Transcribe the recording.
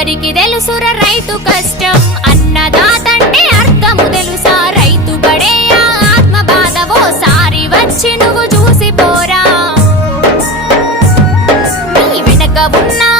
ఎవరికి తెలుసుర రైతు కష్టం అన్నదాతంటే అర్థము తెలుసా రైతు పడే ఆత్మ బాధ ఓసారి వచ్చి నువ్వు చూసిపోరా నీ వెనక ఉన్నా